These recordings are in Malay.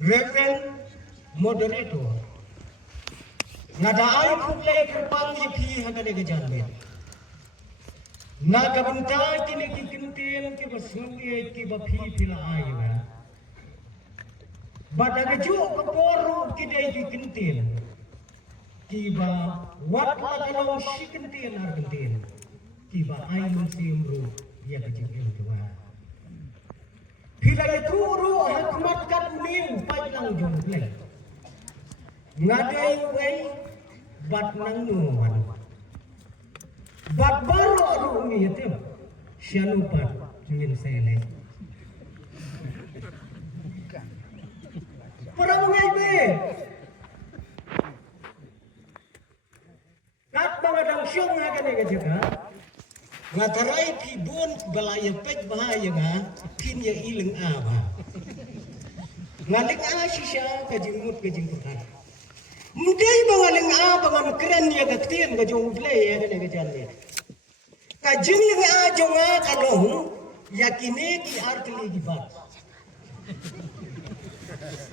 Reverend Moderator Nadaay kublay kerpang yipi hagade gajalmet Nagabunta kinikikintin kibasuli kibapi pila aywa Badagaju kaporo kidai kikintin Kiba watla kalau shikintin argentin Kiba ayun simru ya kajingin tuwa Pila yaturo hakmat kat uning pailang jomplay Ngadai way bat nang nuwan Bat baru aru ngiyatim Syanupat ingin sele Parang ngaybe Kat bangadang syong hagane gajaga Ngataray pibon balaya pek bahaya nga Pinya ilang aba Ngalik asisya kajimut kajimputan Mungkin bangaling abangan keren ya katian kajong play ya kene kajalnya Kajing yang ajong kalong yakini ki artili gibat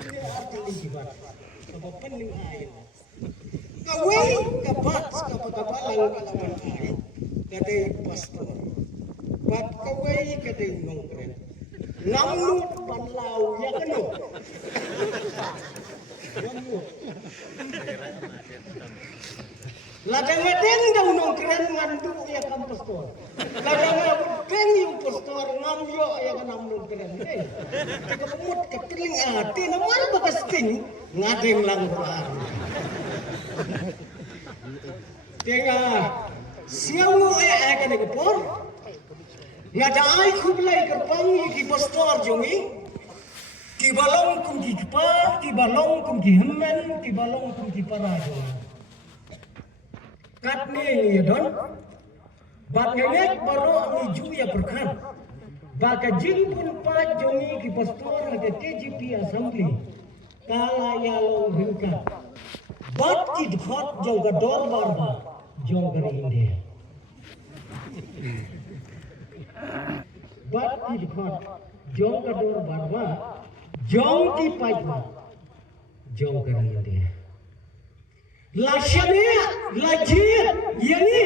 Ki artili gibat Kapapan ning ayin Kawai kapat kapalang kalaman ayin Kadai pastor Bat kawai kadai ngongkren Ngamnut panlau ya keno Ladang-ladang daw nong keren ngandu ya kam pastor Ladang-ladang yung pastor ngamyo ya kanam nong keren Kapamut kapiling ati naman bakasting ngadeng lang roan Tenga siyaw ay ka nagpor Ngadaay kublay kerpang ki pastor jongi Ki balong kung ki kipa, ki balong kung ki hemen, ki balong kung ki parajo. Kat ni don, bak ngengek baro ang ijuya perkan. Baka jing pun pa jongi ki pastor naga KGP Assembly. Kala yalong ringka. Bat ki dhot joga dor barba, joga India. Bat ki dhot joga dor barba, Jong di pajma, jong kering dia. Lasyanya, lajir, yani.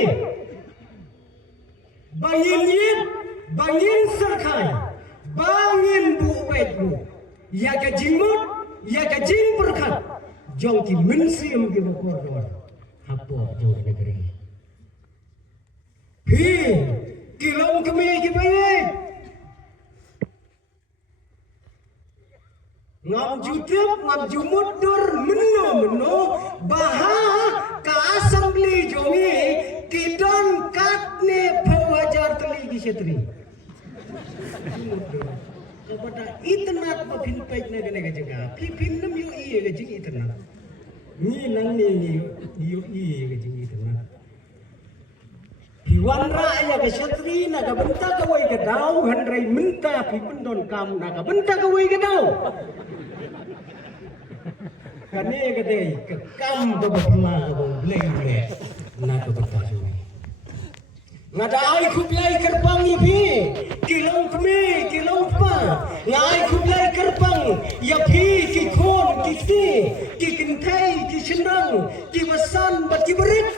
Bangin serkai, bangin buwetmu. Ya kajimut, ya kajim perkat. Jong ki mensium ki bukordor. Hapo jong negeri. Hi, kilong kami ki baik. Ngam jutip, ngam jumudur, meno baha ka assembly jongi kidon katne phawajar tali gishetri kepada itnat mapin paik na gane jaga pipin nam yo iye ga jing itnat ni nang ni yo iye ga jing itnat piwan ra ya ga shetri na ga benta ka wai ga dau handrai minta pipin don kam na ga benta ka wai ga dau Kani kadai kam do batla do bleng na to batajo ngada ai khublai kerpang ibi kilong kmi kilong pa ngai khublai kerpang ya phi ki khon ki ti ki kinthai ki chinrang ki wasan bat ki berit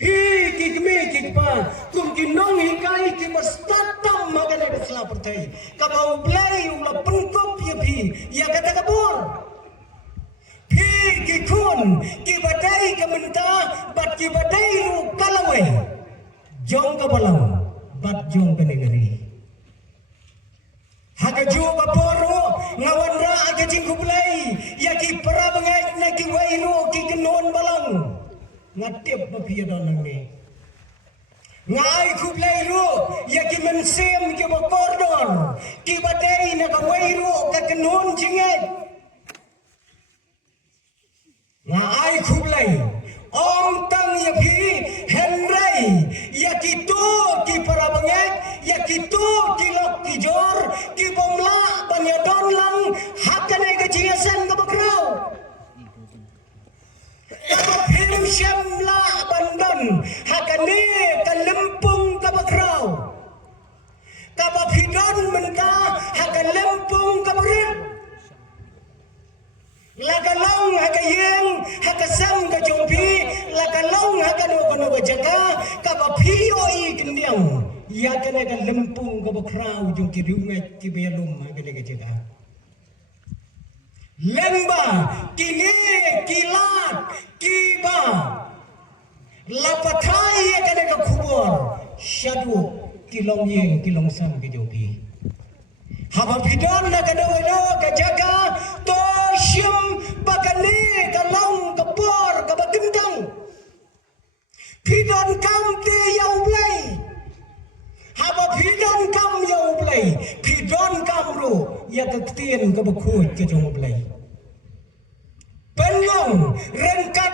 hi ki kmi ki pa kum ki nong hi kai ki mastatam magane besla pertai kabau blai ula pengkop ya phi ya kata kabur phi ki khon ki badai ka menta bat ki badai ru kalawai jong ka balang bat jong ka negeri haga jo baporo ngawan ra aga jing kublai ya ki para bangai na ki waino ki kenon balang ngatip bapia donang ni ngai kublai ru ya ki mensem ki bakordor ki badai na ka wairo ka kenon jinget ngai kublai om tang ya phi henrai ya ki tu ki para bangai ya ki tu ki lok ki jor ki bomla banya don lang hakane ka jiasan ka bakrau Him Shamla Bandan Hakane Kalempung Kabakrau Kabapidon Menta Hakalempung Kabakrau jaga kaba POI kendiang ya kena kan lempung kaba krau jung ki rungai ki belum kena ke jaga lemba kini kilat kiba lapatai ya kena ke kubur syadu kilong yeng kilong sam ke jopi haba bidon na kada welo ka jaga to syum bakani kalong kepor ka bagentang bidon kam te yau blai haba bidon kam yau blai bidon kam ru ya ka tien ka bakut ke jong blai penlong rengka